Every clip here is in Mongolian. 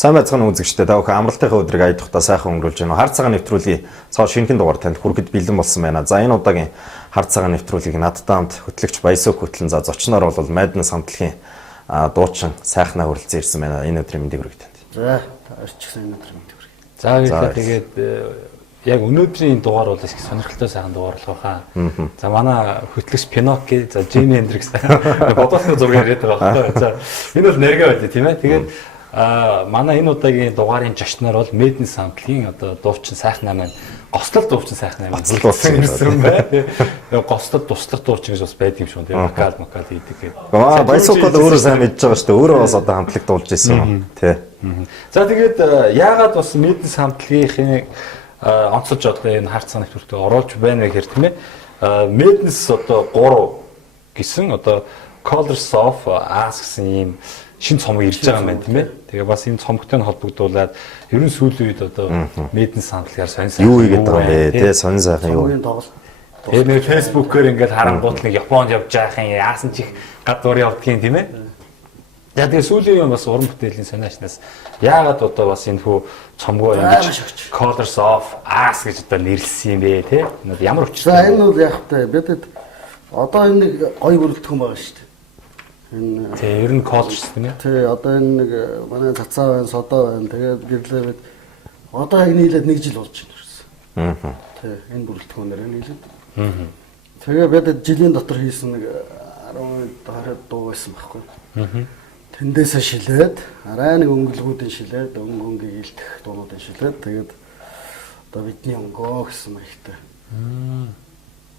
Сайн байцгаана үзэгчдээ та бүхэн амралтынхаа өдрийг ая тухта сайхан өнгөрүүлж байна. Хар цагаан нэвтрүүлгийн цоо шинэхэн дугаар танд хүрэхэд бэлэн болсон байна. За энэ удаагийн хар цагаан нэвтрүүлгийг надтай хамт хөтлөгч Баясук хөтлөн за зочноор бол Madness хамтлагийн дуучин сайхнаа хүрэлцэн ирсэн байна. Энэ өдрийн мэндийг хүргэж танд. За орчих сайн өдрийн мэндийг хүргэе. За тэгээд яг өнөөдрийн дугаар бол их сонирхолтой сайхан дугаар болох хаа. За манай хөтлөгч Пиноки, за Jimi Hendrix бодолтой зураг яриад байгаа байхгүй. За энэ бол нэргээ байд тийм ээ. Тэгээд манай энэ удаагийн дугаарын жагчнаар бол Madness хамтлагийн одоо дуучин сайхнаа маань гослол дуучин сайхнаа маань ирсэн байна. Гослол туслах дуучин гэж бас байдаг юм шүү дээ. Вокал хийдэг гэдэг. Баясук бол өөрөө сайн мэдж байгаа шүү дээ. Өөрөө бас одоо хамтлаг дуулж ирсэн тий. За тэгээд яагаад бас Madness хамтлагийн онцолж одоо энэ хар цагаан нэвтрүүлэгт оруулж байна гэхээр тийм ээ. Madness одоо 3 гэсэн одоо Colors of Us гэсэн ийм шин цомог ирж байгаа юм байна тийм ээ. Тэгээ бас энэ цомогтой холбогдуулаад ерөн сүүлийн үед одоо Madness хамтлагаар сонь сайхан юу хийгээд байгаа юм бэ тий сонь сайхан юу. Тэгээ нэг Facebook-ээр ингээд харангуут нэг Японд явж байгаа юм яасан чих гадуур явдгийн тийм ээ. За тэгээ сүүлийн юм бас уран бүтээлийн сониачнаас яагаад одоо бас энэ хүү цомгоо ингэж Colors of Us гэж одоо нэрлсэн юм бэ тий. Ямар учиртай. За энэ бол яг та бидэд одоо энэ нэг гоё бүрэлдэхүүн байгаа шүү дээ. Энэ тий ер нь Colors тийм ээ. Тий одоо энэ нэг манай цацаа байна, содоо байна. Тэгээд гэрлээ бид одоо яг нийлээд 1 жил болж байна гэсэн. Тий энэ бүрэлдэхүүнээр нийлээд. Тэгээ бидэд жилийн дотор хийсэн нэг 10-20 дуу байсан байхгүй. Тэндээсээ шилээд арай нэг өнгөлгүүдийн шилээд өнгөнийг илтэх дуунуудын шилээд тэгээд одоо бидний өнгөө гэсэн маягтай.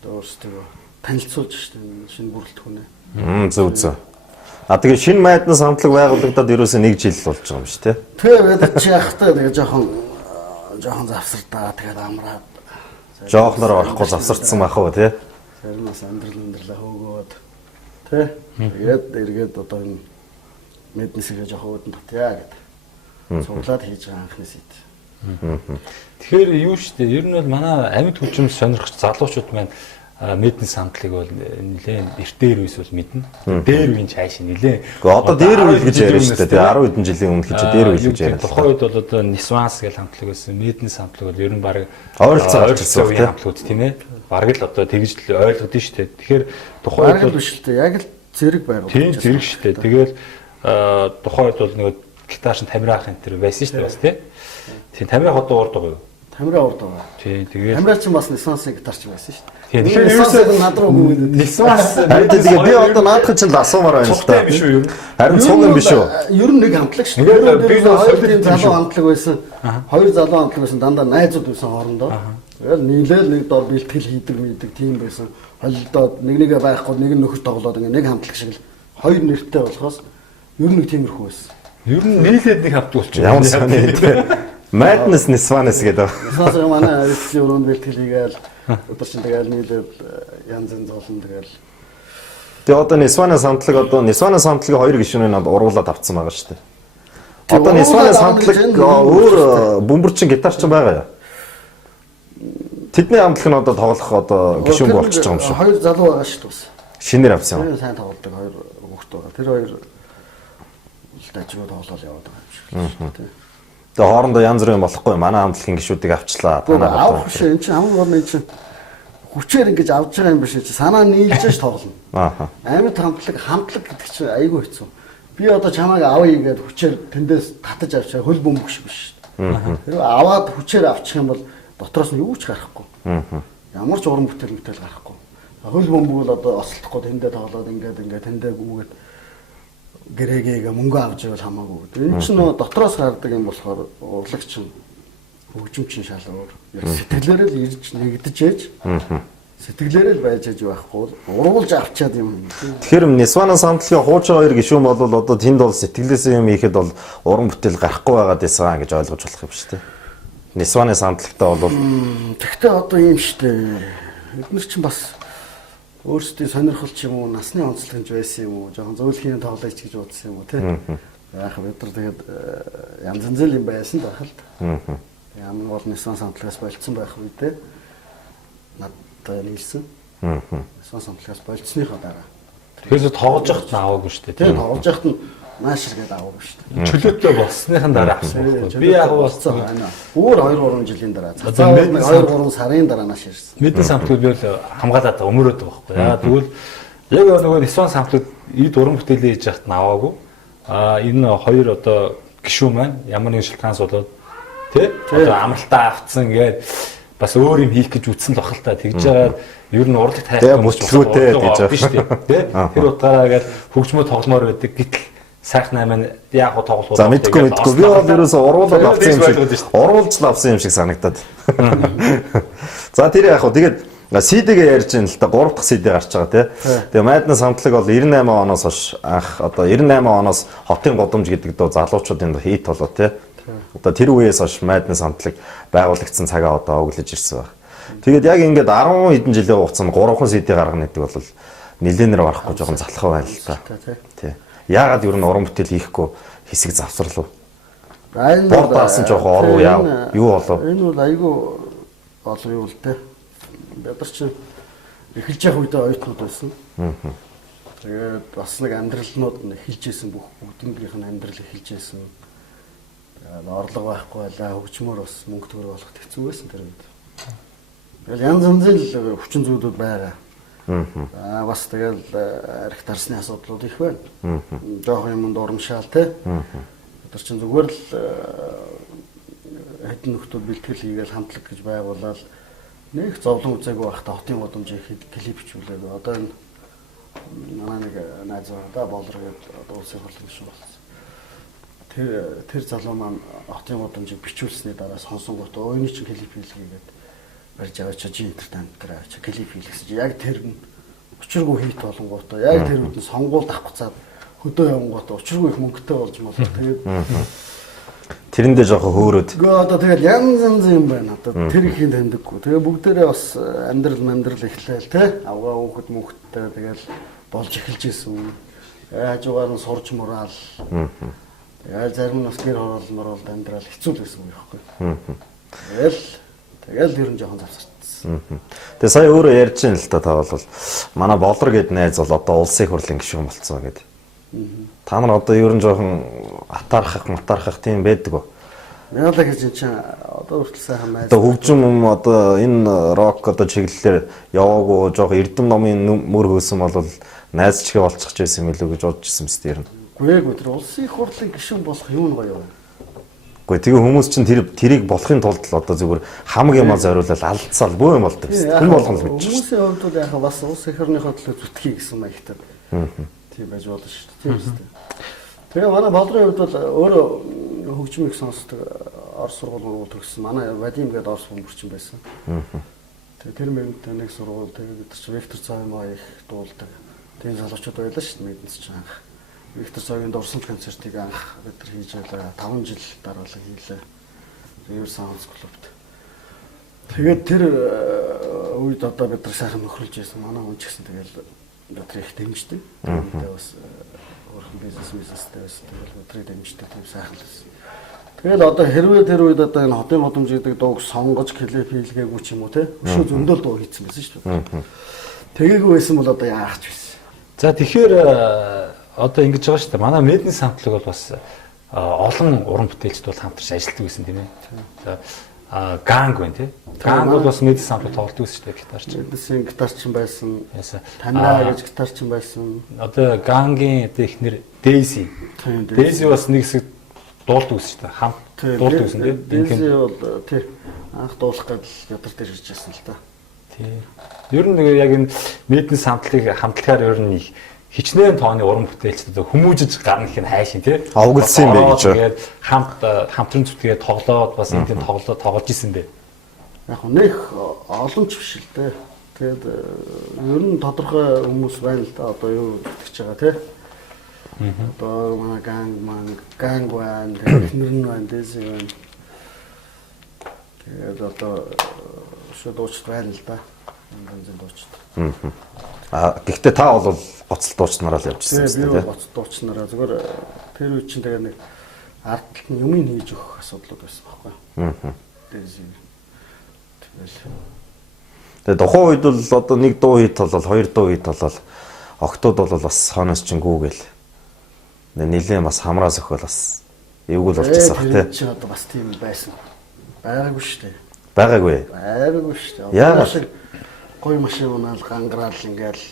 Өөрсдөө танилцуулж штэ шинэ бүрэлдэхүүнээ. Зөв. Тэгээ шинэ Madness хамтлаг байгуулагдаад ерөөсөө 1 жил болж байгаа юм шүү тий. Тэгээд чи яхахтай тэгээ жоохон завсардаа тэгээд амраад жоохноор орохгүй завсардсан байх уу тий. Тэрнээс амьдралаа хөөгөөд тий. Тэгээд эргээд одоо энэ Madness-ийг жоохон өдөн татъя гэдэг. Цуглаад хийж байгаа анхны сэт. Тэгэхээр юу шүү дээ. Ер нь бол манай амьд хүчмс сонирхч залуучууд маань Madness хамтлагийг бол нэлээд эртээр үес бол мэднэ. Дээр үеийн цааш нэлээд. Гэхдээ одоо дээр үе гэж яриа шүү дээ. 10 хэдэн жилийн өмнө гэж дээр үе гэж яриа. Тухайн үед бол одоо Nisvans гэх хамтлаг байсан. Madness хамтлаг бол ер нь баг ойролцоо орчихсон үеийн хамтлагууд тийм ээ. Бараг л одоо тэгж л ойлгодсон шүү дээ. Тэгэхээр тухайн үед бол биш л дээ. Яг л зэрэг байгуулж тийм зэрэг шүү дээ. Тэгээд тухайн үед бол нэг гитарчин Тамираах энэ төр байсан шүү дээ бас тий. Тийм Тамираах одоо урд байгаа юу? Тамираа урд байгаа. Тийм тэгээд Тамираа ч бас Nisvans-ийн гитарч байсан шүү дээ. Тийм тэгэхээр ерөөсөө над руу гүгээд Nisvans тэгээ би одоо наадах чинь л асуумаар байна л да. Харин цуг юм биш үү? Ер нь нэг хамтлаг шүү дээ. Би хоёр тийм залуу хамтлаг байсан. Хоёр залуу хамтлаг байсан. Дандаа найзууд байсан хоорондоо. Тэгэл нийлээл нэг дор бэлтгэл хийдэг тийм байсан. Холилдоод нэгээ байхгүй нэг нь нөхөр тоглоод ингээ нэг хамтлаг шиг л хоёр нэртэй болохоос ер нь нэг тиймэрхүү байсан. Ер нь нийлээд нэг хамтлаг болчих. Ямар сони тий. Madness Nisvans гэдэг. Nisvans манай эцгийн өрөөнд бэлтгэл хийгээл өдөр чинь тэгэл нийлээд янз янз олон тэгэл. Тэгээ одоо Nisvans хамтлагийн хоёр гишүүнийг над уруулаад авцсан байгаа шүү дээ. Одоо Nisvans хамтлаг өөр бөмбөрчин гитарчин байгаа юу? Тэдний хамтлаг нь одоо тоглох одоо гишүүн болчихж байгаа юм шүү. Хоёр залуу байгаа шүү дээ. Шинээр авсан юм. Сайн тоглодог хоёр хүүхэд байгаа. Тэр хоёр л дажгүй тоглол яваад байгаа юм шиг тийм. Тэгээ хоорондоо янз бүрийн болохгүй манай хамтлагийн гишүүдийг авчлаа. Танаа авах биш. Энд чинь хамгийн гол нь чинь хүчээр ингэж авч байгаа юм биш чи санаа нийлж ш тоглоно. Амьд хамтлаг гэдэг чинь айгүй хэцүү. Би одоо чамайг авъя гэдэг хүчээр тэндээс татаж авчаа хөл бөмбөг шиг биш шүү дээ. Тэр аваад хүчээр авчих юм бол дотроос нь юу ч гарахгүй. Ямар ч уран бүтээл гарахгүй. Хөл бөмбөг бол одоо осолдохгүй тэндээ тоглоод ингээд тэндээ гүгээд гэрээгээ мөнгө авч ивэл хамаагүй. Энэ ч нөө дотроос гардаг юм болохоор урлагч хөгжимчин шал өөр. Яг сэтгэлээрээ л ирж нэгдэж ээж. Сэтгэлээрээ л байж ээж байхгүй. Ургуулж авчаад юм. Тэгэхээр Nisvans хамтлагийн хуучин хоёр гишүүн бол одоо тэнд бол сэтгэлээсээ юм ихэд бол уран бүтээл гарахгүй байгаад байсан гэж ойлгож болох юм шүү дээ. Nisvans хамтлагтаа бол тэгтээ одоо юм шүү дээ. Эдгээр чинь бас өөрсдийн сонирхол ч юм уу, насны онцлог гэж байсан юм уу, жоохон зөөлхийн тоглоёч гэж бодсон юм уу, тийм. Яг бид нар тэгээд янз янз юм байсан байх л та. Ямар бол Nisvans хамтлагаас болцсон байх үедээ надад нийлсэн. Nisvans хамтлагаас болцсныхоо дараа. Тэгэхээр тоглож явахт нь аваагүй шүү дээ. Тийм тоглож явахт нь Наашир гэдэг аваагүй шүү дээ. Чөлөөтэй болсныхан дараа авсан байхгүй. Би яг болсон байна. Өөр 2-3 жилийн дараа. Цацаа 2-3 сарын дараа нааш ирсэн. Мэдэн самтлууд би бол хамгаалаад өмөрөөд байгаа байхгүй. Ягаад тэгвэл яг нөгөө Nissan самтлууд эд уран бүтээлээ хийж яхад наваагүй. Энэ хоёр одоо гишүүн маань ямар нэгэн шалтгаанаас болоод тий одоо амралтаа авцсан гээд бас өөр юм хийх гэж үтсэн л бахал та тэгж байгаа ер нь урлаг тайх мөчлөөтэй гэж байгаа шүү дээ тий тэр утгаараа гээд хөгжмөө тогломоор байдаг гэтэл сайхан амин яг го тоглох. За мэдгүй би бол ерөөсөө уруулаад авсан юм шиг уруулж авсан юм шиг санагдаад. За тэр яг хөө тэгээд CD-гээ ярьж байна л та 3 дахь CD гарч байгаа тий. Тэгээ Madness хамтлаг бол 98 оноос хойш анх одоо 98 оноос хотын годомж гэдэг дөө залуучуудын хит болоо тий. Одоо тэр үеэс хойш Madness хамтлаг байгуулагдсан цагаа одоо өглөж ирсэн баг. Тэгээд яг ингээд 10 хэдэн жилийн хугацаанд 3 CD гаргана гэдэг бол нилээнээр барахгүй жоохон залхав байна л та. Тий. Яагаад ер нь уран бүтээл хийхгүй хэсэг завсарлав? Борд авсан жоохон оруу яав. Юу болов? Энэ бол айгүй олон юу л те. Бид нар чи эхэлж явах үедээ оюутнууд байсан. Тэгээд бас нэг амьдралнууд нь эхэлж исэн бүх бүгднийх нь амьдрал эхэлж исэн. Орлого байхгүй байлаа. Хөгжмөр бас мөнгө төгрөг олоход хэцүү байсан тэр үед. Тэгэл янз янзын л хүчин зүйлүүд байгаа. Бас тэгэл арх тарсны асуудлууд их байна. Жоох юмд урамшаал те. Тэр чинь зүгээр л хэдэн нөхдүүд бэлтгэл хийгээл хамтлаг гэж байгуулаад нэг зовлон үзээгүй байхдаа хотын годомжийг клип бичүүлээд одоо энэ манай нэг найз байгаа болор гэдэг одоо улсын хурлын гишүүн болсон. Тэр залуу маань хотын годомжийг бичүүлсний дараа сонсонгууд өөний чинь клип хийлгээгээд барьж аваач чи интернет дээр аваач клип хийлгэсэн. Яг тэр нь учиргүй хит болонгуудаа яг тэр үед нь сонгуульд авахцаад хөдөө явангуудаа учиргүй их мөнгөтэй болж молоо. Тэгээд тэрэндээ жоохон хөөрөөд. Гэхдээ одоо тэгэл янз юм байна. Одоо тэр ихийн таньдаггүй. Тэгээ бүгдээрээ бас амьдрал эхлээл те. Авгаа хөөхд мөнхттэй тэгэл болж эхэлж исэн. Хажуугаар нь сурж мураал. Тэгээ зарим нь бас гэр хороолмор амьдрал хэцүү л байсан юм байхгүй. Тэгэл ер нь жоохон завсарсан. Тэгээ сая өөрөө ярьж байна л та бол манай болор гэд найз бол одоо улсын хурлын гишүүн болцсон гэдэг. Та нар одоо ер нь жоохон атаархах тийм байдаг уу? Яагаад гэж чинь одоо хүртэл сайхан найз. Одоо хөгжим одоо энэ рок одоо чиглэлээр яваагүй жоохон эрдэм номын мөр хөөсөн бол найз чигээ болчих гэсэн юм илүү гэж бодож ирсэн мэт ер нь. Гүйгүй тэр улсын хурлын гишүүн болох юм гоё юу? Гэхдээ тэгээ хүмүүс чинь тэрийг болохын тулд л одоо зүгээр хамаг юмаа зориулаад алдцаал бөө юм болдог гэсэн. Хүн болгоно л мэдчих. Хүмүүсийн хувьд бол яхаа бас улс ихэрнийхөө төлөө зүтгэе гэсэн маягтай. Тийм байж болно шүү дээ. Тийм үстэй. Тэгээ манай болдрын хувьд бол өөрөө хөгжмийг сонсдог Орос сургууль төгссөн. Манай Вадим гэдэг Орос хүмүүрчин байсан. Тэгээ тэр мөрөнтэй нэг сургууль тэгээ бид чинь Виктор Цоймоо их дуулдаг. Тийм залуучууд байлаа шүү дээ мэдэнс чинь анх. Виктор Цойгийн дурсамж концертыг анх бид нар хийж байлаа. 5 жил дараалал хийлээ. River Sounds Club-т. Тэгээд тэр үед одоо бид нар сайхан нөхрөлж байсан. Манай хүн ч гэсэн тэгэл бид нар их дэмждэг. Тэгээд бас өөрхөн бизнестэй байсан. Тэгэл бид нар дэмждэг тийм сайхан л байсан. Тэгэл одоо хэрвээ тэр үед одоо энэ хотын годомж гэдэг дууг сонгож клип хийлгээгүй ч юм уу те. Өшөө зөндөл дуу хийсэн байсан шүү дээ. Тэгээгүй байсан бол одоо яах ч байсан. За тэгэхээр одоо ингэж байгаа шүү дээ. Манай Madness хамтлаг бол бас олон уран бүтээлчд бол хамтарч ажилладаг байсан тийм ээ. За ганг байна тийм. Ганг бол бас Madness хамтлаг тоглодог байсан шүү дээ гитарч. Madness-ийн гитарчин байсан. Танаа гэж гитарчин байсан. Одоо гангийн одоо ихнэр Daisy. Daisy бас нэг хэсэг дуулдаг байсан шүү дээ. Хамт дуулдаг байсан тийм. Daisy бол тийм анх дуулах гэдэл ядар дээр ирж байсан л да. Тийм. Ер нь яг энэ Madness хамтлагаар ер нь хичнээн тооны уран бүтээлчд хүмүүжиж гарна гэх нь хайшин тий. Авгалсан юм бэ гэж. Тэгээд хамтран зүтгээ тоглоод бас энэ тоглож исэн бэ. Яг нэг олон ч биш л дээ. Тэгээд ер нь тодорхой хүмүүс байна л да. Одоо юу зүтгэж байгаа тий. Одоо манай ганг байна, эхнэр нь байна, Daisy байна. Тэгээд одоо шууд дуучид байна л да. Ганцхан дуучид. Гэхдээ та бол гоцол дуучнараа л явжсэн тийм үү? Би гоцол дуучнараа зүгээр тэр үе чинь тэгээ нэг ард талд нь юм хийж өгөх асуудлууд байсан байхгүй. Тэгээ тухайн үед бол одоо нэг дуу хит болол хоёр дуу хит болол октод бол бас хооноос чинь гүүгээл Нилийн бас хамраас өхөл бас эвгүүл болчихсон баг тий. Чи одоо бас тийм байсан. Байгаагүй шүү дээ. Байгаагүй. Байгаагүй шүү дээ. Яагаад гой машин унаал гангараал ингээл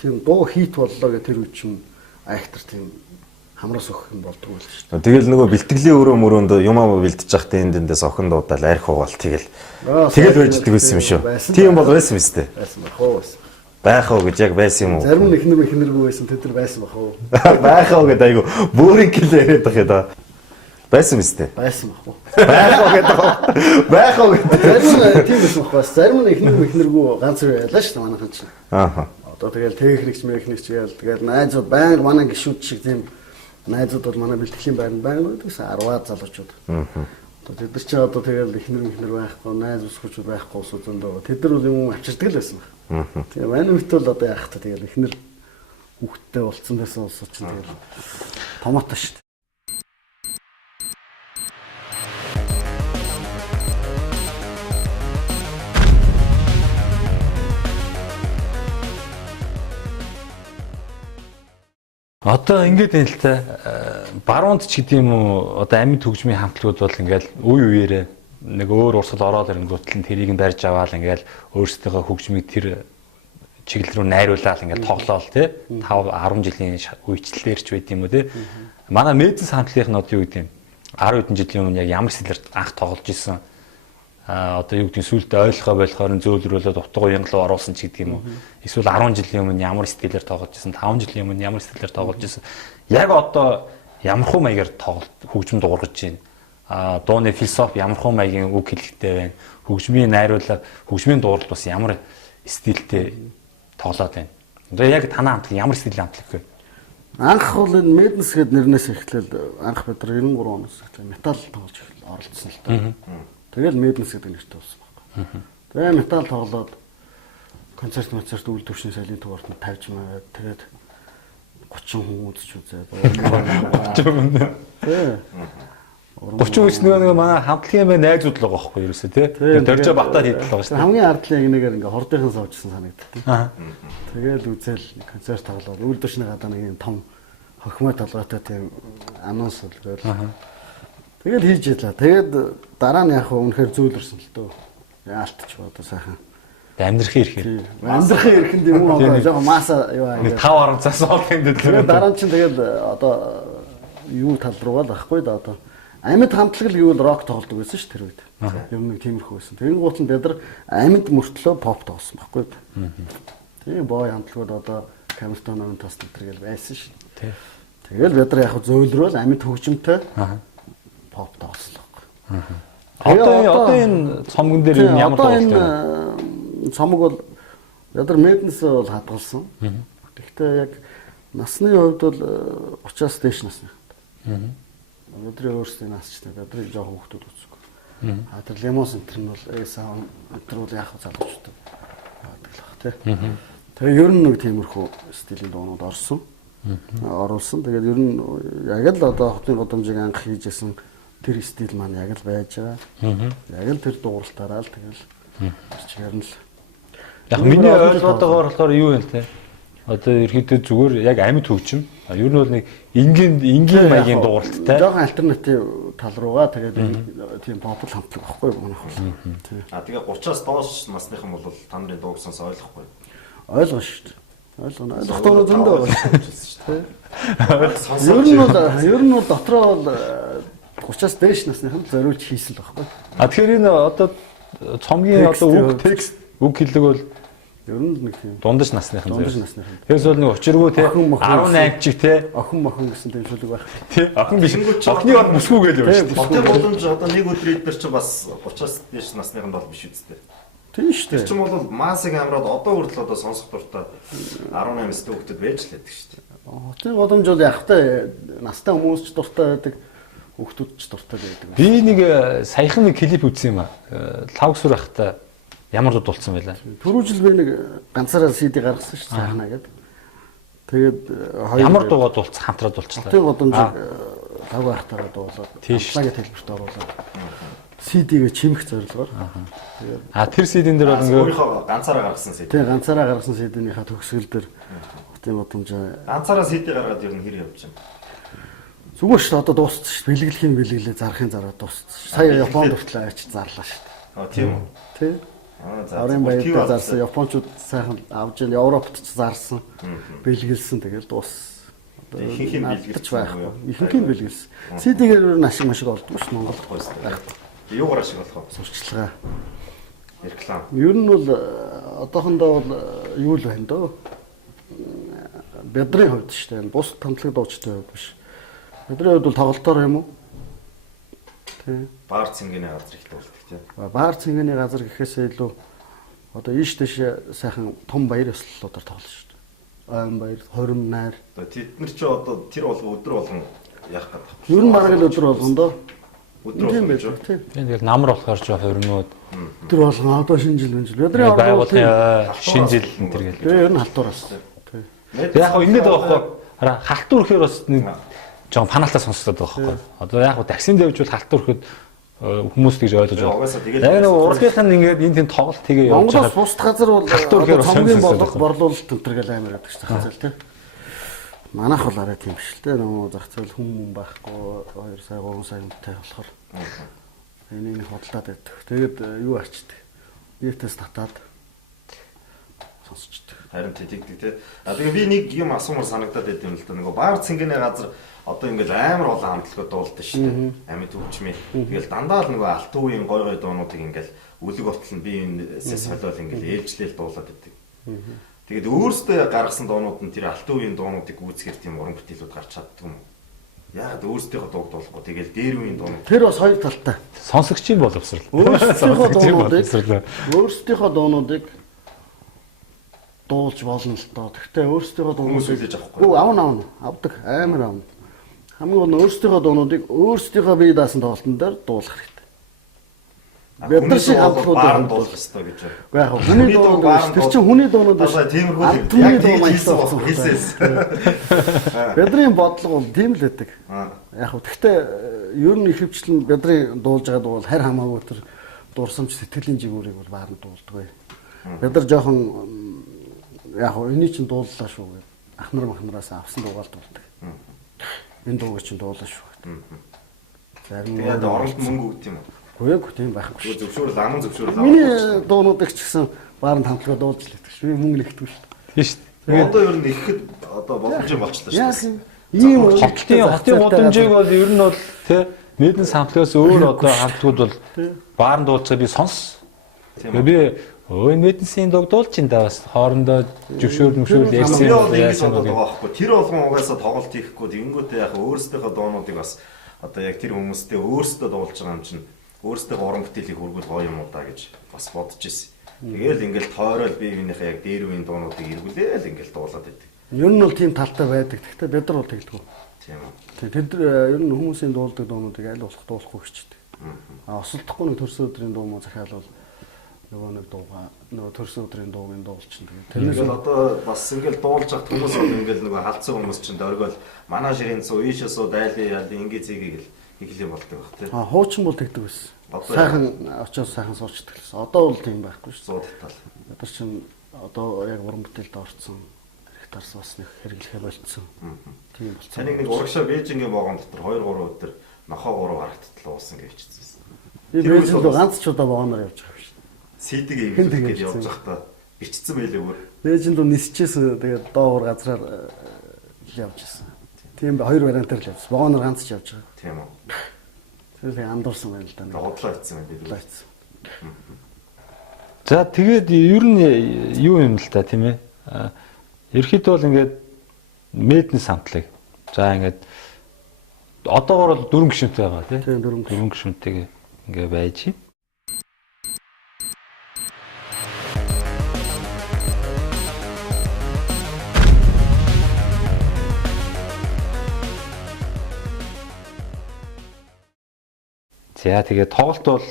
тийм дуу хийт боллоо гэх тэр үе чинь актер тийм хамраас өгөх юм болдгоо л шүү дээ. Тэгэл нөгөө бэлтгэлийн өрөө мөрөөнд юм аа бэлтэж явахдаа энд дэндээс охин дуудаал арх угаал тэгэл байждаг байсан юм шүү. Тийм бол байсан биз дээ. Байсан байх уу байсан. Байх уу гэж яг байсан юм уу? Зарим нь ихнэргүй байсан тэд нар байсан байх уу? Байх уу гэдэг айгу бүрийн гэлээ яриад байх юм да. Байсан биз дээ. Байсан байх уу? Байх уу гэдэг. Байх уу гэдэг. Зарим нь тийм байсан байх бас. Зарим нь ихнэргүй ганц байлаа шүү дээ манайхан чинь. Ааха. Одоо тэгэл техникч гээл тэгэл найзууд байнга манай гişүүд шиг тийм найзууд бол манай бэлтгэлийн байранд байнга гэдэгсэн 10-аад залуучууд. Одоо тэд нар чинь одоо тэгэл ихнэр байхгүй, найз усгчуд байхгүй ус зөндөө. Тэд нар бол юм авчирдаг л байсан баг. Тэгээ манай хувьд бол одоо яах вэ тэгэл ихнэр хүүхдтэй болцсон байсан ус чинь тэгэл томоотой шүү дээ. Одоо ингэж юм л та баруунд ч гэдэм үү одоо амьд хөгжмийн хамтлагууд бол ингээл үе үеэрээ нэг өөр урсгал ороод ирэнгүүт л тэрийг нь барьж аваал ингээл өөрсдийнхөө хөгжмийг тэр чиглэл рүү найруулаад ингээл тоглоол тий 5 10 жилийн үечлэлээр ч байд юм уу тий манай Мэдэнс хамтлагийн нь одоо юу гэдэг юм 10 хэдэн жилийн өмнө яг ямар стилээр анх тоглож исэн одоо юу гэдэг сүултээ ойлгохоор зөөлрүүлээд утга уян руу оруулсан ч гэдэг юм уу. Эсвэл 10 жилийн өмнө ямар стилээр тоглож байсан, 5 жилийн өмнө ямар стилээр тоглож байсан. Яг одоо ямар хөө маягаар тоглолт хөгжим дуургаж байна. Дууны философи ямар хөө маягийн үг хэлэхтэй байна. Хөгжмийн найруулга, хөгжмийн дууралт бас ямар стилтэй тоглоод байна. Одоо яг танаа хамтлаг ямар стилийн хамтлаг вэ? Анх бол энэ Мэдэнс гээд нэрнээс эхлээд анх бид нар 93 оноос эхлээд метал тоглож оролцсон л доо. Тэгэл Мэдэнс гэдэг нэртэй болсон байхгүй. Тэгээ метал тоглоод концерт үйл төвшний сайлийн туурт нь тавьж маяг тэгээд 30 хүн үзэж үзээд 30 үс нөгөө манай хамтлагийн бай найзууд л байгаа байхгүй юу ерөөсөө тий. Дөржө батад хийдэг л байгаа шүү дээ. Хамгийн ардлын яг нэгээр ингээ хордынхан савжсан санагддаг. Тэгээд үзэл концерт тоглоод үйл төвшний гадаа нэг юм том хохимой толгойтой тийм анонс болоод тэгэл хийж ялаа. Тэгээд дараа нь яг үнэхээр зөөлрсөн л дөө. Яалтч одоо сайхан. Амьдрахын ирэхээр. Амьдрахын ирэхэнд юм уу одоо яг маса юу аа. 5 10 цаас оолын дээл. Дараа нь чинь тэгэл одоо юу тал руугаа л ахгүй да одоо. Амьд хамтлаг л гэвэл рок тоглодог байсан ш тэр үед. Юм нэг тиймэрхүү байсан. Тэгээд гут нь бид нар амьд мөртлөө поп тоглосон байхгүй. Тийм боо хамтлагууд одоо Камертон намын тас төгтөр гэл байсан ш. Тэгэл бид нар яг зөөлрөөл амьд хөгжимтэй поп тоглосон. Одоо энэ цомгон дээр ямар тоглолт байна? Цомог бол бид нар Мэдэнс бол хадгалсан. Гэхдээ яг насны хувьд бол 30-аас дээш насны. Өдрийн өөрсдийн насчтай өдрийн жоохон хүүхдүүд үзэхгүй. Тэр лемон центр нь бол саунд өдөр бол яг залуучууд хадгалах тий. Тэгээ ер нь нэг тиймэрхүү стилийн дуунууд орсон. Оруулсан. Тэгээд ер нь яг л одоо хотын годомжийг анх хийжсэн тэр стил маань яг л байж байгаа. Яг л тэр дууралтаараа л тэгэл чигээр нь л. Яг миний ойлгоод байгаагаар болохоор юу вэ те? Одоо ерөөдөө зүгээр яг амьд хөгжим. Ер нь бол нэг энгийн маягийн дууралттай. Жохон альтернатив тал руугаа тэгээд тийм популяр хамтлаг байхгүй манайх бол. Тэгээ 30-аас доош насныхан бол та нарын дууг сонс ойлгохгүй. Ойлгоо шүү дээ. Ойлгоно. Доктор зөндөө байгаа шүү дээ. Ер нь бол дотроо бол 30-аас дээш насныхан зориулж хийсэн л байхгүй. Тэгэхээр энэ одоо цомгийн одоо үг текст үг хэллэг бол ер нь нэг тийм дундаж насныхан зориулж. Тэгээс бол нэг учиргүй те 18 чиг те охин гэсэн тэмцүүлэг байх. Тий. Охин биш. Охины бол бүсгүй гэж байна шүү дээ. Хотын боломж одоо нэг өдөр идэр чи бас 30-аас дээш насныхан бол биш үстэй. Тийм шүү дээ. Тэр чинь бол масыг амраад одоо хүртэл одоо сонсох дуртай 18-с хүүхдэд байж л байдаг шүү дээ. Хотын боломж бол явахтай настай хүмүүс ч дуртай байдаг. Хүүхдүүд ч дуртай байдаг. Би нэг саяхан нэг клип үзсэн юм аа. Лавгсүр ахта ямар дуулсан байлаа. Түрүү жил би нэг ганцаараа CD гаргасан шүү дээ цаахна гэдэг. Тэгээд ямар дуугаа дуулсан хамтраа дуулчлаа. Хотын годомжийг лав ахтараа дуулаад хамтлагийн хэлбэрт оруулаад CD-гээ чимэх зорилгоор. Тэр CD-н дээр бол өөрийнхөө ганцаараа гаргасан CD. Тийм ганцаараа гаргасан CD-ийнхаа төгсгөл дээр тийм бодомжоо. Ганцаараа CD гаргаад ер нь хэр явж байна. Зүгээр шүү дээ одоо дуусчих шүү. Бэлгэлхийн бэлгэлээ зарахын зараа дуусчих. Сая Японд хүртэл авчиж зарлаа шүү. Тийм үү? Тий. Арын баяртай зарсан Япончууд сайхан авж ийн Европт ч зарсан. Бэлгэлсэн тэгэл дуус. Ихэнх нь бэлгэлж байхгүй. Ихэнх нь бэлгэлсэн. CD-гээр ер нь ашиг машиг олддог шүү Монголд гойс. Юугаар ашиг болох вэ? Сурчлага. Реклам. Ер нь бол одоохондоо бол юу л байна дөө. Бидний хувьд шүү дээ. Бус тамтлаг дуучдын хувьд биш. Бидний хувьд бол тоглолтоор юм уу? Тий. Баар цэнгэний газар их дуулдаг тийм. Баар цэнгэний газар гэхээсээ илүү одоо ийш дэш сайхан том баяр ёслолуудаар тоглоно шүү дээ. Ойн баяр, хорим найр. Тэд нар ч одоо тэр бол өдөр болгон яах гэдэг. Ер нь бараг л өдөр болгон доо. Өдөр болгон гэж. Тийм. Тэгээд намар болохоор ч хоримнууд өдөр болгон одоо шинэ жил мэн жил. Бидний байгууллагын шинэ жил энэ төр гэл. Тэгээ ер нь халтуураас. Тий. Яг хоо ингээд байгаа байхгүй. Хараа халтуур гэхээр бас нэг жоон панаалтаа сонсдог байхгүй. Одоо яг хоо таксинд явж бол халтуур гэхэд хүмүүс тэгж ойлгож байгаа. Яг нэг урлагийнх нь ингээд энэ тийм тоглолт тэгээ явж байгаа. Монголоос бус газар бол хамгийн борлуулалт өнтер гэл амар байдаг шүү дээ хацал тий. Манайх бол арай тийм биш л дээ. Нөө зах зээл хүн байхгүй 2 сая 3 сая үнэтэй болохоор энийг хөдлөөд байдаг. Тэгээд юу арчдаг. Нийтээс татаад сонсчдаг. Харин тэгдэг тий. Тэгээ би нэг юм асуумар санагдаад байт юм л да. Нөгөө баар цэнгэний газар одоо ингээл амар олон хамтлагууд дуулдаг шүү дээ. Амьд хөгжмээ. Тэгэл дандаа л нөгөө алт үеийн гой гой дуунуудыг ингээл үлэг оттол нь би энэ солиол ингээл ээлжлээл дуулаад байдаг. Тэгээд өөрөөсөө гаргасан дуунууд нь тэр алт үеийн дуунуудыг үүсгэр тийм уран бүтээлүүд гарч чаддаг юм. Яг өөрсдийнхөө дууг дуулахгүй тэгэл дээр үеийн дуунууд. Тэр бас хоёр талтай. Сонсогчийн боловсрал. Өөрсдийнхөө дуунуудыг дуулж болно л доо. Гэхдээ өөрсдийнхөө дуунуудыг хүлээж авахгүй. Авна авдаг амар авна. Хамгийн гол нь өөрсдийнхөө дуунуудыг өөрсдийнхөө бие даасан тоглолтын дээр дуулах хэрэгтэй. Бид нар шиг хамтлагууд дуулах хэрэгтэй гэж байна. Яг хүний дуунууд тэр чинь хүний дуунууд биш. Тиймэрхүү яг тийм хийсэн. Бидний бодлого бол тийм л байдаг. Яг гэхдээ ер нь ихэвчлэн бидний дуулж байгаа дуу бол харь хамаагүй тэр дурсамж сэтгэлийн жигүүрийг бол баарна дуулдаг бай. Бид нар жоохон яг эний чинь дууллаа шүү гэдэг. Ахнар махнараас авсан дуугаар дуулдаг. Энэ дууг чинь дуулаа шүү гэдэг. Зарим тэгээд оролт мөнгө өгд юм уу? Үгүй тийм байхгүй шүү. Зөвшөөрөл аман зөвшөөрөл. Миний дуунуудыг ч гэсэн баарн хамтлагаа дуулж л байдаг шүү. Мөнгө нэгтгэв шүү. Тийм шүү. Одоо ер нь ихэд одоо боломж болчихлоо шүү. Ийм хотын гудамжийг бол ер нь бол тий мэдэн хамтлагаас өөр одоо хамтлагууд бол баарн дуулцаа би сонс. Тэгээ би өө мэдэнсийн дог дуулж ин да бас хоорондоо зөвшөөрөл ярьсан яасан байгаа. Тэр болгон угаасаа тоглолт хийхгүй тэгэнгүүтээ яг өөрсдийнхөө дуунуудыг бас одоо яг тэр хүмүүстэй өөрсдөө дуулж байгаа юм чинь өөрсдөө уран бүтээлийг хүргүүл гоё юм уу да гэж бас бодож ирсэн. Тэгээл ингээл тойрол бие биенийхээ яг дээр үеийн дуунуудыг эргүүлээл ингээл дуулаад байдаг. Ер нь бол тийм талтай байдаг. Гэхдээ бид нар бол тэгэлдэггүй. Тийм үү. Тэд ер нь хүмүүсийн дуулдаг дуунуудыг аль болох дуулахгүй хичдэг. Осолдохгүй нэг төрсөн өдрийн дуу муу захиалвал нөгөө нэг дууга нөгөө төрсөн өдрийн дуугийн дуулчин тэгээд тэрнээс одоо бас ингээл дуулж хат хүмүүс ингээл нөгөө халдсан хүмүүс чинь дөргөл манай ширийн цуу ийшээсөө дайли ял ингээ зэгийг л их юм болдог баг тийм. Хуучин бол тэгдэг байсан. Сайхан очоод сайхан суучдаг гэсэн. Одоо бол тийм байхгүй шүү. 100%. Бид нар чинь одоо яг уран бүтээлд орсон хектарс бас нэг хэрэглэхэ болцсон. Тийм болцсон. Таныг нэг урагшаа Бээжингийн вагон дотор 2-3 өдөр нохоо 3 гарагт уусан гэж хэлчихсэн. Би Бээжинд ганц ч удаа вагоноор явж байгаа шүү. CD-г ингэж явж байхдаа бичсэн байлээ өөр. Бээжинд нисчихсэн тэгээд доогуур газраар явж ирсэн. Тийм бай 2 вариантаар л явсан. Вагоноор ганц ч явж байгаа. Тийм үү. Тэгэхээр андуурсан байна л да. Хотлоо хийсэн байх. За тэгээд ер нь юу юм л та тийм ээ. Ерхэд бол ингээд мэднэс хамтлаг. За ингээд одоогор бол 4 гишүүнтэй байгаа тийм. 4 гишүүнтэйгээ ингээ байж. За тэгээд тоглолт бол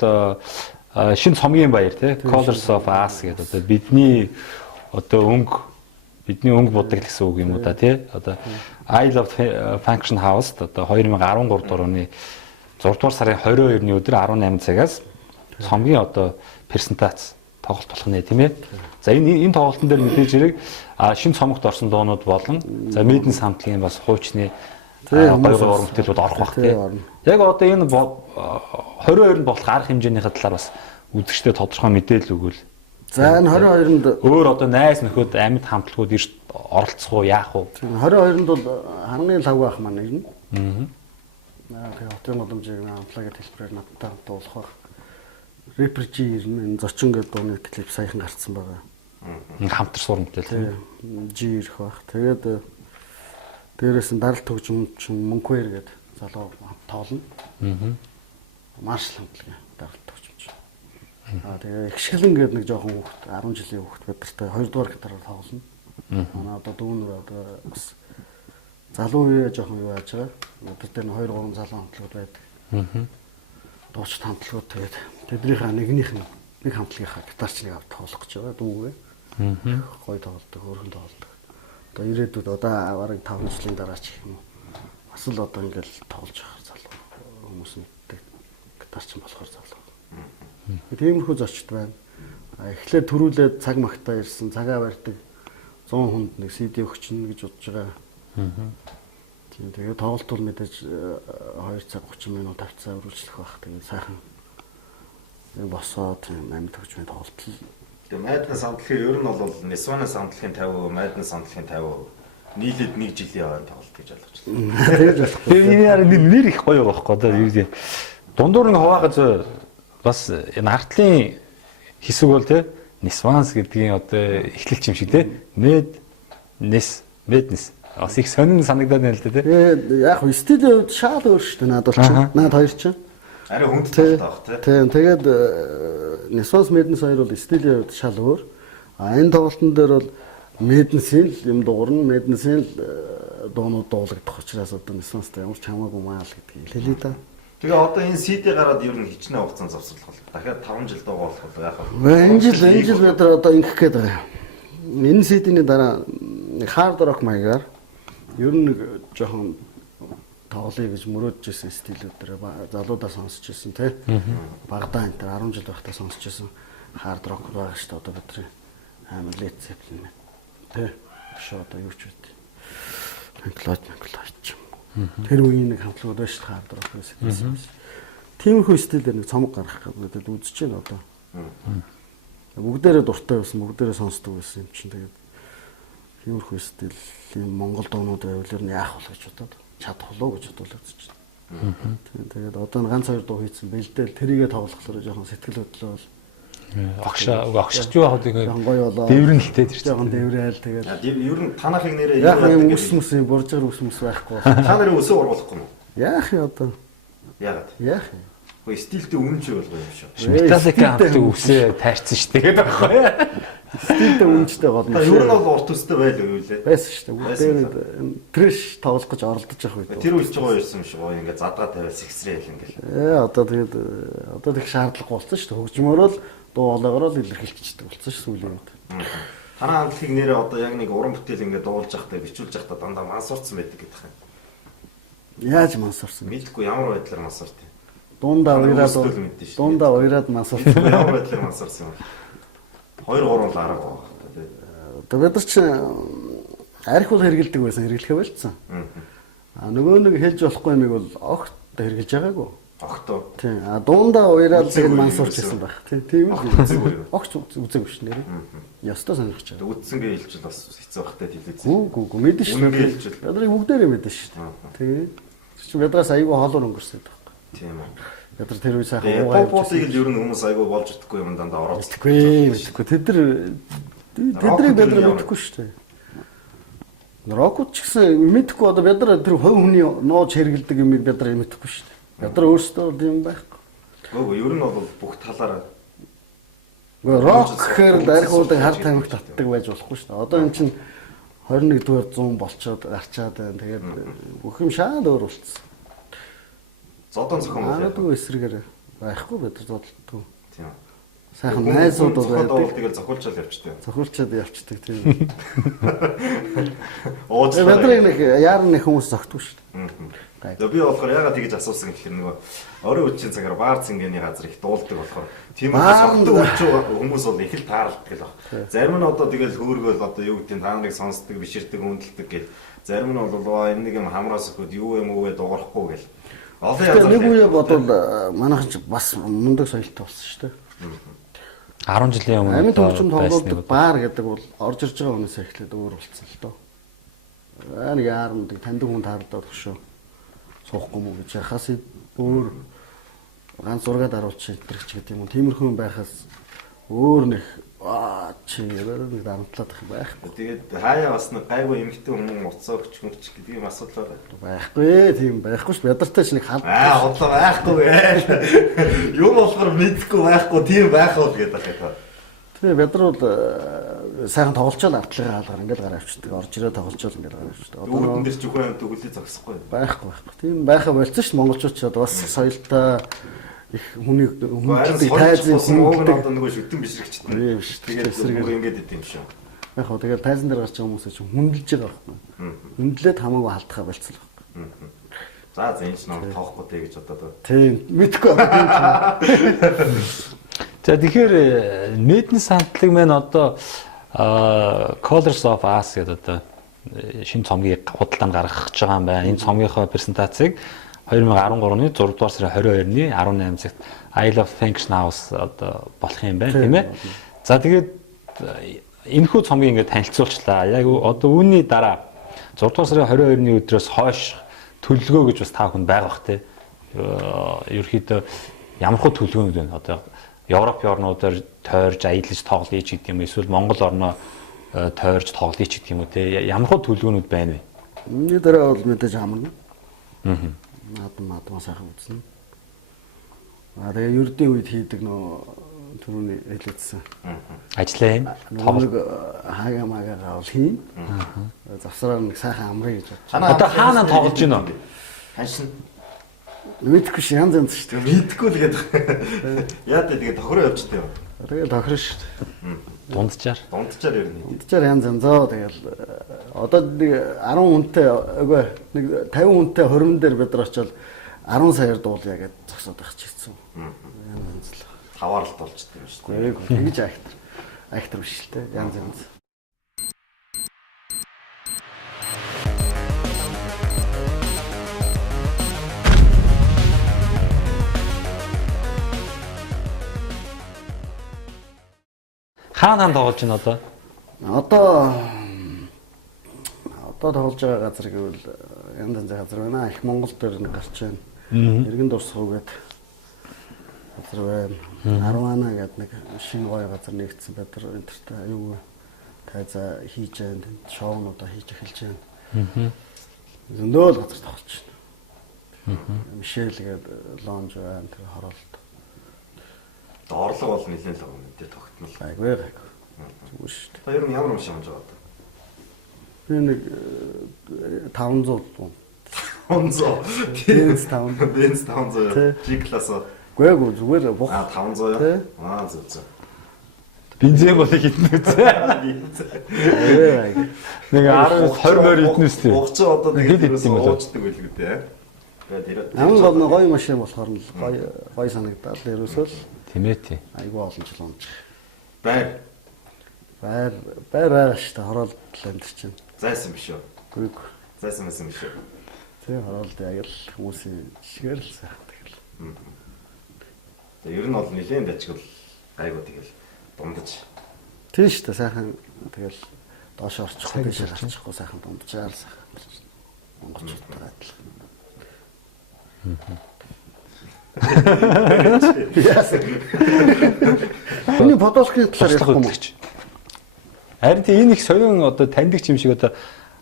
шинэ цомгийн баяр тий Colors of Us гэдэг одоо бидний өнгө будаг гэсэн үг юм уу да тий одоо I Love Function House одоо 2013 дурууны 6 дугаар сарын 22-ны өдөр 18 цагаас цомгийн одоо презентац тоглолт болох нэ тийм ээ. За энэ тоглолтын дээр мэдээж хэрэг шинэ цомогт орсон дуунууд болон за Мэднэс хамтлагийн бас хуучны гоё уран бүтээлүүд орох бах тийм. Яг одоо энэ 22-нд болох арга хэмжээнийхээ талаар бас үзэгчдэд тодорхой мэдээлэл өгвөл. За энэ 22-нд өөр одоо найз нөхөд амьд хамтлагууд ирж оролцох уу яах уу? 22-нд бол хамгийн лав байх маань ирнэ. Тэгээ хотын боломжийг хамтлагийн хэлбэрээр надтай дуулах байх. Рэпер G ирнэ. Энэ зочин гэдэг дууны клип саяхан гарсан байгаа. Хамтар сурам бүтээл. G ирэх байх. Тэгээд дээрээс нь даралт хөгжимч Мөнхвэр гэдэг залуу тоглоно. Маршал хамтлагийн даралт хөгжимч. Тэгээ Ихшгэлэн гэдэг нэг жоохон хүүхэд 10 жилийн хүүхэд бидэртэй 2 дугаар гитараар тоглоно. Манай одоо дүүнэр одоо бас залуу үе жоохон юу яаж байгаа. Өдөр дээр 2 3 залуу хамтлагууд байдаг. Дуучид хамтлагууд тэгээд тэднийхээ нэг хамтлагийнхаа гитарчныг авч тоглох гэж байгаа дүүгээ. Гой тоглодог, өөрхөн тоглодог. Одоо ирээдүйд одоо бараг 5 жилийн дараа ч юм уу. Бас л одоо ингээл тоглож явах залуу хүмүүс мэддэг гитарчин болохоор залуу. Тиймэрхүү зочд байна. Эхлээд төрүүлээд цаг магтаа ирсэн, цагаа барьдаг 100 хүнд нэг CD өгчнө гэж бодож байгаа. Тийм тэгээд тоглолт бол мэдээж 2 цаг 30 минут тавцаа үргэлжлэх байх. Тэгээд сайхан босоод амьд хөгжмийн тоглолт. Тэгээ Madness хамтлагийн ер нь бол Nirvana хамтлагийн 50%, Madness хамтлагийн 50% нийлээд 1 жилийн хооронд тоглолт гэж ойлгож байна. Тэгээд болох. Тэгээ нэр их гоё байхгүй одоо юу гэдэг. Дундуур нь хуваахаж бас энэ артлын хэсэг бол тий Nirvana гэдгийн одоо эхлэлч юм шиг тий Madness бас их сонин санагдаад байна л да тий. Яг хөө стилийн хувьд шал өөр шүү дээ надад бол чинь. Наад хоёр чинь. Арай хүнд таах тий. Тийм тэгээд Nirvana Madness хоёр бол стилийн хувьд шал өөр. Энэ тоглолтын дээр бол Madness-ийн юм дуурна, Madness-ийн дуунууд дуулагдах учраас одоо Nirvana-тай ямар ч хамаагүй маал гэдгийг хэлээ да. Тэгээ одоо энэ CD гараад ер нь хичнээн хугацаанд завсарлах бол дахиад 5 жил дуугарлах бол яах вэ? Энэ жил бид одоо ингэх гээд байгаа. Энэ CD-ний дараа нэг hard rock маягаар ер нь нэг жоохон тоглоё гэж мөрөөдж ирсэн стилүүд дээр залуудаа сонсч ирсэн тий. Багдаа энэ 10 жил байхдаа сонсч ирсэн hard rock байгаа шүү дээ одоо бидний амар Led Zeppelin тий. Шоо одоо юу ч үт. Pink ч юм. Тэр үеийн нэг хамтлагууд байж hard rock байсан. Тиймэрхүү стилээр нэг цомог гаргах гэдэг үзэж байна одоо. Бүгдээрээ дуртай байсан, бүгдээрээ сонсдог байсан юм чинь тэгээд тиймэрхүү стил ийм Монгол дуунууд байвал нь яах вэ гэж бодоод чадах болоо гэж бодлоо үзэж байна. Тэгээд одоо ганц 2 дуу хийсэн бэлдээл тэрийгэ тоглохлоор жоохон сэтгэл хөдлөө бол огшиж яваад ингээ дээврэнэлтэй тэр чинь. Жоохон дээврээл тэгээд ер нь танахыг нэрээ яг юм ус буржгар ус байхгүй. Та нарын өсөө оруулахгүй юу? Яах юм одоо? Яагаад? Яах юм? Хөөе стилтэй үнэнч болгоо юм шүү. Металлика хамтлагийн үсээ тайрцсан шүү дээ гэдэг байхгүй. Стилтэй үнэнчтэй гол юм. Ер нь бол урт үстэй байлаа юу лээ. Байсан шүү дээ. Бүгдээр трэш тоглох гэж оролдож явах үед. Тэр үеч гоё ирсэн юм шиг гоё ингээ задгаа тавиал сэгсрээл ингээл. Одоо тэгээд одоо тэг шаардлагагүй болсон шүү дээ. Хөгжмөөр л дуу хоолойгоор л илэрхийлчихдэг болсон шүү сүүлийн үед. Танай хамтлагийг нэрээ одоо яг нэг уран бүтээл ингээ дуулж явахдаа бичүүлж явахдаа дандаа мансуурсан байдаг гэдэг юм. Яаж мансуурсан? Мэдгүй ямар байдлаар мансуурт юм. Дундаа уураад мансуурсан. Ямар байдлаар мансуурсан юм. 2 3 л арга байгаа. Одоо бид нар ч арх бол хэрэгэлдэг байсан, хэрэглэхээ болцсон. Нөгөө нэг хэлж болохгүй юмыг бол огт хэрэглэж байгаагүй. Огтоо. Тийм. Дундаа уураад тэгээд мансуурч байсан байх. Тийм үү? Огт үзээгүй ш нэрээ. Ястаа сонирхож байгаа. Үдсэнгээ хэлж бас хэцүү багтай телевиз. Үгүй мэдэн ш. Бидний бүгдээрээ мэдэн ш. Тийм. Чи бидраас айгүй хоолоор өнгөрсөн байхгүй. Тийм үү. Бид нар тэр үе сайхан уугаа. Попыг л ер нь хүмүүс айгүй болж идэггүй юм дандаа ороод. Мэдхгүй. Тэдний бид нар мэдхгүй шүү дээ. Рокууд ч гэсэн мэдхгүй одоо бид нар тэр хувь хүний нууж хэрэгэлдэг юм бид нар мэдхгүй шүү дээ. Бид нар өөрсдөө юм байхгүй. Үгүй ер нь бол бүх талаараа. Рок гэхээр л архиудыг хар тамхи татдаг байж болохгүй шүү дээ. Одоо эн чинь 21-р 100 болцоод гарчаад байна. Тэгээд бүх юм шал өөр болчихсон. Зодон зохион байгуулалт эсрэгээр байхгүй бид нар зодтолтгүй. Тийм. Сайхан найзууд байдаг. Тэгээд зохиолчод явчихдаг. Зохиолчод явчихдаг тийм. Ведрийг нэг яарн нэг хүмүүс зогтгүй шүү дээ. Би болохоор ягаад тэгж асуусан гэхээр нөгөө орой үеийн цагаар баар цэнгэний газар их дуулдаг болохоор тийм хүмүүс бол их л тааралдаг л баг. Зарим нь одоо тэгэл хөөргөөл одоо юу гэдэг нь та нарыг сонсдог, биширдэг, хүндэлдэг гэл. Зарим нь бол энэ нэг юм хамраас өгөхөд юу юм уу гэж дуурахгүй гэл. Одоо нэг үе бодвол манайхан ч бас мундаг соёлтой болсон шүү дээ. 10 жилийн өмнө амин төвчөнд тоглодог баар гэдэг бол орж ирж байгаа хүнээс эхлээд өөр болцсон л доо. Нэг яармдаг таньдаг хүн таардаад өгшөө. Суухгүй мүү гэж яхаас өөр ганц зургаад аруулчих гэдэг гэдэг юм уу. Тиймэрхүү байхаас өөр нэг чи нэг дарамтлаад их байхгүй. Тэгээд хаяа бас нэг гайгүй эмхтэй хүмүүс уцаа өгч гэдэг юм асуудал байхгүй. Тийм байхгүй ш. Ядартай ч нэг хал. Хотлоо байхгүй гээл. Юу болохоор мэдхгүй байхгүй тийм байх уу гэдэг байна. Тэгээ бид нар бол сайхан тоглолцоод артлага хаалгаар ингээд гараа авчдаг. Орж ирээ тоглолцоод ингээд гараа авчдаг. Одоо үүрдэн дээр ч үхэн төгөлөө зогсохгүй. Байхгүй. Тийм байха болцсон ш. Монголчууд ч одоо бас соёлтой их хүнийг тайзын ууг нь одоо нөгөө шүтэн бишрэгчтэй. Тэгээд эсрэг ингээд идэв юм шүү. Яг хоо тэгээд тайзан дээр гарч байгаа хүмүүсээ ч хүндэлж байгаа байхгүй. Хүндлээд хамаагүй халтхаа болцсон байхгүй. За энэ ч нам тоохгүй те гэж бодоод. Тийм мэдхгүй байна. За тэгэхээр Мэднес хамтлаг маань одоо Colors of Us гэдэг одоо шинэ цомгийг худалдаанд гаргах гэж байгаа юм байна. Энэ цомгийнхоо презентацийг 2013 оны 6 дугаар сарын 22-ны 18 цагт Isle of Function House одоо болох юм байна тийм ээ. За тэгээд энэхүү цомгийг ингээд танилцуулчлаа. Яг одоо үүний дараа 6 дугаар сарын 22-ны өдрөөс хойш төлөвлөгөө гэж бас та бүхэнд байгаа бах тийм. Ерөнхийдөө ямархуу төлөвлөгөөнд байна. Одоо Европ орнуудаар тойрж аялаж тоглоё ч гэдэг юм эсвэл Монгол орноо тойрж тоглоё ч гэдэг юм уу тийм. Ямархуу төлөвлөгөөнүүд байна вэ? Үүний дараа бол мэдээж хамарна. Наадмаа сайхан үзнэ. Тэгээ ердийн үед хийдэг нөө түрүүний хэлээдсэн. Ажлаа юм. Нэг хаагаагаа бол хийн. Завсраар нэг сайхан амрыг гэж бодчих. Одоо хаана тоглож байна вэ? Хашин. Мэдхгүй ш янз янз шүү дээ. Мэдхгүй л гэдэг. Яа тэгээ тохироо явчихдаг юм. Тэгээ тохирно шүү дээ. Дунджаар ер нь. Дунджаар янз янзаа тэгэл одоо нэг 10 хүнтэй үгүй нэг 50 хүнтэй хормон дээр бид нар очил 10 саяар дуулъя гэж зогсоод байх ч гэсэн. Янз янз л. Тавааралт болчтой юм шүү дээ. Тэгж актер биш л дээ. Янз янз. Хаана тоглож байна одоо? Одоо тоглож байгаа газар гэвэл янз янз газар байна. Их Монгол дээр нэг гарч байна. Иргэн дурсгав гэдэг газар байна. Арвана гэдэг нэг шинэ гоё газар нэгдсэн байтар энтертэй аюу тайза хийж байна. Шоунуудаа хийж эхэлж байна. Зөндөл газар тоглож байна. Мишель гэдэг лонж байна. Тэр хороолт. Доорлого бол нэлээд л юм дээ тогтмол. Айгүй. Зүгээр шүү дээ. Та ер нь ямар юм шамж байгаа даа? Би нэг 500 л. 500. Бенз 500. G класс. Гүйгүй зүгээр бох. 500. Зөв. Бензин бол хитэн үзээ. Нэг 10 20 морь хитнэс тий. Угцаа одоо тэгээд уучдаг байлгүй дээ. Амин бол гоё машин болохоор нь гоё санагдаад ерөөсөө л Тэмээ. Айгүй олон жил унж. Байр байгаа шүү дээ. Хороолт амьдч чинь. Зайсан биш үү? Гүйг. Зайсан байсан биш үү? Тэг хороолт яг л хүмүүсийн шигээр л сайхан тэгэл. Тэг ер нь бол нэлээд ажигл айгүй тэгэл дундаж. Тийм шүү дээ. Сайхан тэгэл доош орчихгүй дэше гарчихгүй сайхан дундажаар сайхан. Монголчуудтай адилхан. Миний подолкын талаар ярихгүй юм. Харин тийм энэ их сонин одоо таньдаг юм шиг одоо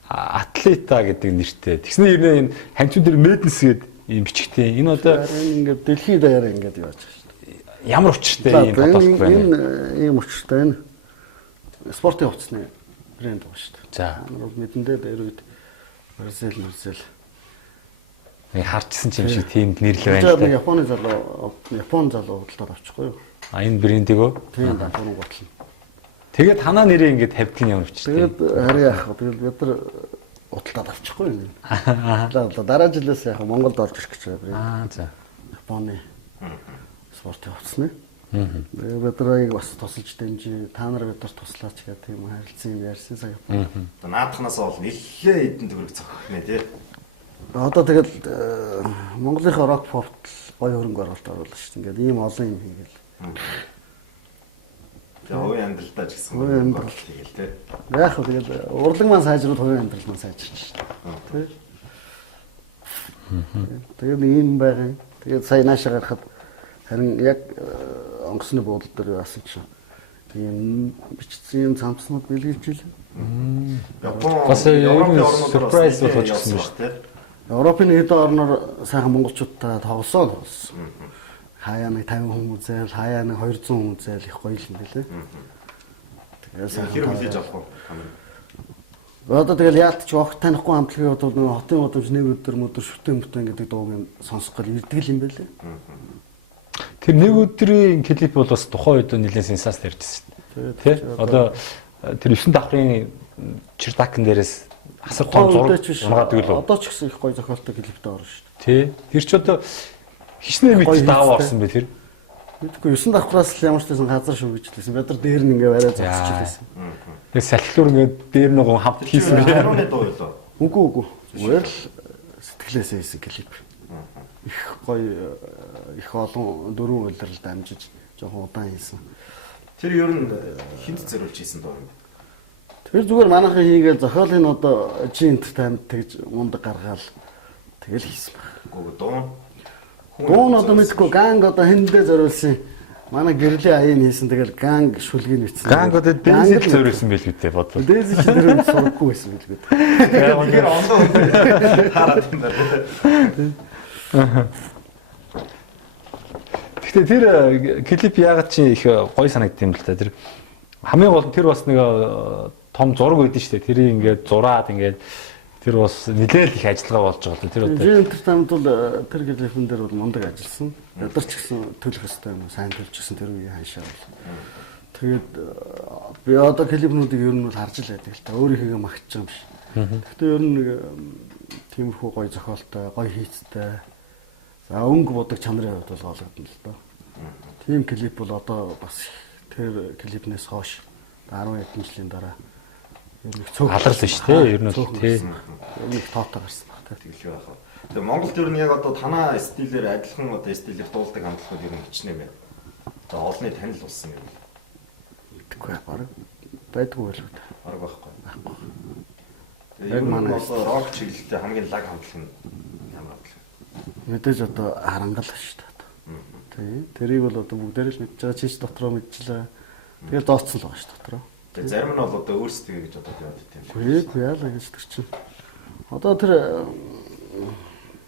атлета гэдэг нэртэй. Тэгснээр ер нь энэ хамтууд дээр Мэднес гэдэг юм бичгтэй. Энэ одоо ингээд дэлхийд даяараа ингээд яаж байгаа шүү дээ. Ямар учиртай юм подолк байна. Энэ ийм учиртай энэ спортын хувцсны брэнд байгаа шүү дээ. За. Бол мэдэндээ дээр үед Бразил Нэг харчихсан ч юм шиг тийм нэрлэл байна. байна. Тэгээд Япон залуу худалдаад авчихгүй юу? Энэ брендийг өө. Тийм даатгын готлно. Тэгээд танаа нэрээ ингээд тавьдаг юм чи. Тэгээд харин яах вэ? Тэгээд бид нар худалдаад авчихгүй юм. Дараа жилээс яг Монголд орж ирэх гэж байна. За. Японы спортын хувцсны. Тэгээд бид нарыг бас тусалж дэмжиж, та нар бид нар туслаач гэх тийм харилцан юм ярьсан сая. Наадахнаас бол нэлээд эдэн төгрөг зохих нэ тий. Одоо тэгэл Монголынхаа рок попт гоё хөрөнгө оруулалт оруулаа шүү дээ. Ингээд ийм олон юм хийгээл. Тэгээ хувийн амьдралдаа ч гэсэн хувийн амьдрал хийгээл тий. Яг хөө тэгэл урлаг маань сайжраад хувийн амьдрал маань сайжирч шүү дээ. Тэгээд ийм байгаа юм. Тэгээд сая наашаа гарахад харин яг онгоцны буудлын дээр яасан чинь тийм бичсэн цамцнууд бэлгэлж илээ. Япон бас surprise болгож гисэн шүү дээ. Европын хэд орноор сайхан монголчуудтай тоглосон. Хаяа нэг 50 хүн үзэл, хаяа нэг 200 хүн үзэл их гоё юм билээ. Тэгээд сайхан хэрэг хүлээж авах уу? Одоо тэгэл яат ч огт танихгүй хамтлагийн бодвол нэг хотын бодвол нэг өдөр шүтэн гэдэг дууг нь сонсох гал ирдэг юм байлээ. Тэр нэг өдрийн клип бол бас тухайн үед нэлээд сенсац тарьжсэн шүү дээ. Тэ? Одоо тэр 9 давхрын чирдакн дээрээс асар том зураг унаадаг л. Одоо ч гэсэн их гоё зохиолтой клиптэй орно шүү дээ. Тэ? Тэр ч одоо хичнээн мэд даав орсон бэ тэр? Мэдгүй 9 давхраас л ямар ч байсан газар шүргэжлээсэн. Бид нар дээр нь ингээ барай зогсчихлээсэн. Тэгээ салхилуур ингээ дээр нэг хамт хийсэн юм. Японы дуу юу? Үгүй. Зүгээр л сэтгэлээсээ хийсэн клип. Их гоё их олон дөрвөн улирал дамжиж жоохон удаан хийсэн. Тэр ер нь хинт зориулж хийсэн дуу юм. Тэр зүгээр манайхан хийгээл зохиолын одоо G-Entertainment тэгж мундаг гаргаал тэгэл хийсэн баг. Үгүй дуу. Дуу нь одоо мэдгүй ганг одоо хэндээ зориулсан. Манай гэрлийн аяын хийсэн тэгэл ганг шүлгийг бичсэн. Ганг одоо дээсэл зориулсан байл үтэй бодлоо. Дээсэл ч тэр сурахгүй байсан байл гээд. Тэгэхээр ондоо хараад юм байна. Гэхдээ тэр клип ягаад чи их гоё санагдсан юм л та. Тэр хамгийн гол нь тэр бас нэг том зураг өгдөн шүү дээ. Тэрийг ингээд зураад ингээд тэр бас нэлээд их ажиллагаа болж байгаа л тэр одоо. G-Entertainment бол тэр клипэн дээр бол мундаг ажилласан. Ядар ч гэсэн төлөх ёстой юм сайн төлчихсөн тэр үеийн ханшаа бол. Тэгээд би одоо клипнүүдийг ер нь бол харж л байдаг л та. Өөрийнхөө магтж байгаа юм биш. Гэхдээ ер нь нэг тиймэрхүү гоё зохиолтой, гоё хийцтэй. За өнгө бодог чанарын хувьд бол гологдно л доо. Тийм клип бол одоо бас тэр клипнээс хойш 10 хэдэн жилийн дараа ер нь цөөх аларлаа шүү дээ. Ер нь тий. Ер нь тоотой гарсан баг та. Тэгэлгүй байх. Тэгээ Монголд ер нь яг одоо танаа стилээр адилхан одоо стилээр дуулдаг хамтлагууд ер нь хичнээн байна. Одоо олонний танил болсон юм. Мэдгүй баг. Байдгүй байлгүй та. Бараг байхгүй. Тэгээ ер нь одоо рок чиглэлтэй хамгийн лаг хамтлаг нь ямар хамтлаг? Мэдээж одоо харангал шүү дээ. Тий. Тэрийг бол одоо бүгдээр л мэдж байгаа. Чич дотроо мэдчихлээ. Тэгээд дооцсон л байгаа шүү дотроо. Тэгээ зарим нь бол одоо өөрсдөө гэж бодоод яваад тийм. Үгүй яалаа гэж тэр чинь. Одоо тэр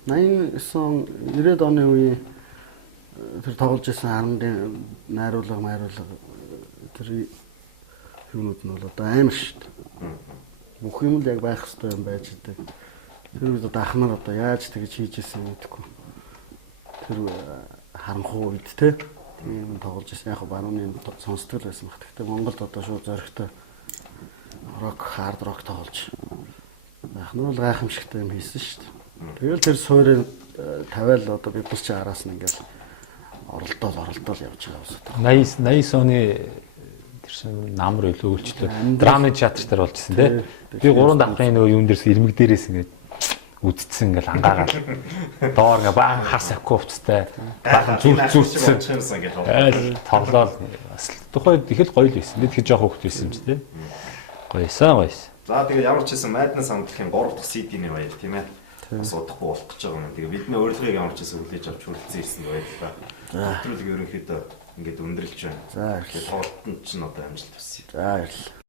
89 90-ад оны үеийн тэр тоглож исэн харамдын найруулга тэр юмнууд нь бол одоо амар шүү дээ. Бүх юм л яг байх хэрэгтэй юм байж идэг. Тэр үед одоо ахнаар одоо яаж тэгж хийж исэн мэдэхгүй. Тэр харанхуй үед те тийм тоглож исэн яг барууны сонсдог байсан баг. Гэхдээ Монголд одоо шууд зоригтой рок, хард рок тоглож ахнаар л гайхамшигтай юм хийсэн шүү дээ. Тэгэл тэр суурийг тавиал одоо бид нар чи араас нь ингээл оролдоол явж байгаа юмсаа. 80 оны тэр шин намар өлөөлчлөө драмын театр дээр болж исэн тий. Би 3 давхрын нөгөө юун дээрс ирмэг дээрээс ингээд үдцсэн ингээл ангаагаал. Доор ингээ бахан хас акуфцтай бахан зүрцсэн ингээл тоглоол. Тухайд их л гоё л байсан. Бид их жоох хөвгт байсан юм чи тий. Гоёсан. За тэгээ ямар ч хэсэн Madness хамтлагийн 3 дахь CD-ний баяр тийм ээ. Бас удахгүй болох гэж байгаа юм. Тэгээ бидний өөрсдөө ямар ч хэсэн хүлээж авч хүрэлцэн ирсэн баярлалаа. Нэвтрүүлэг ерөнхийдөө ингээд өндөрлж байна. За тэгээд тоолтон ч н одоо амжилт хүсье. За баярлалаа.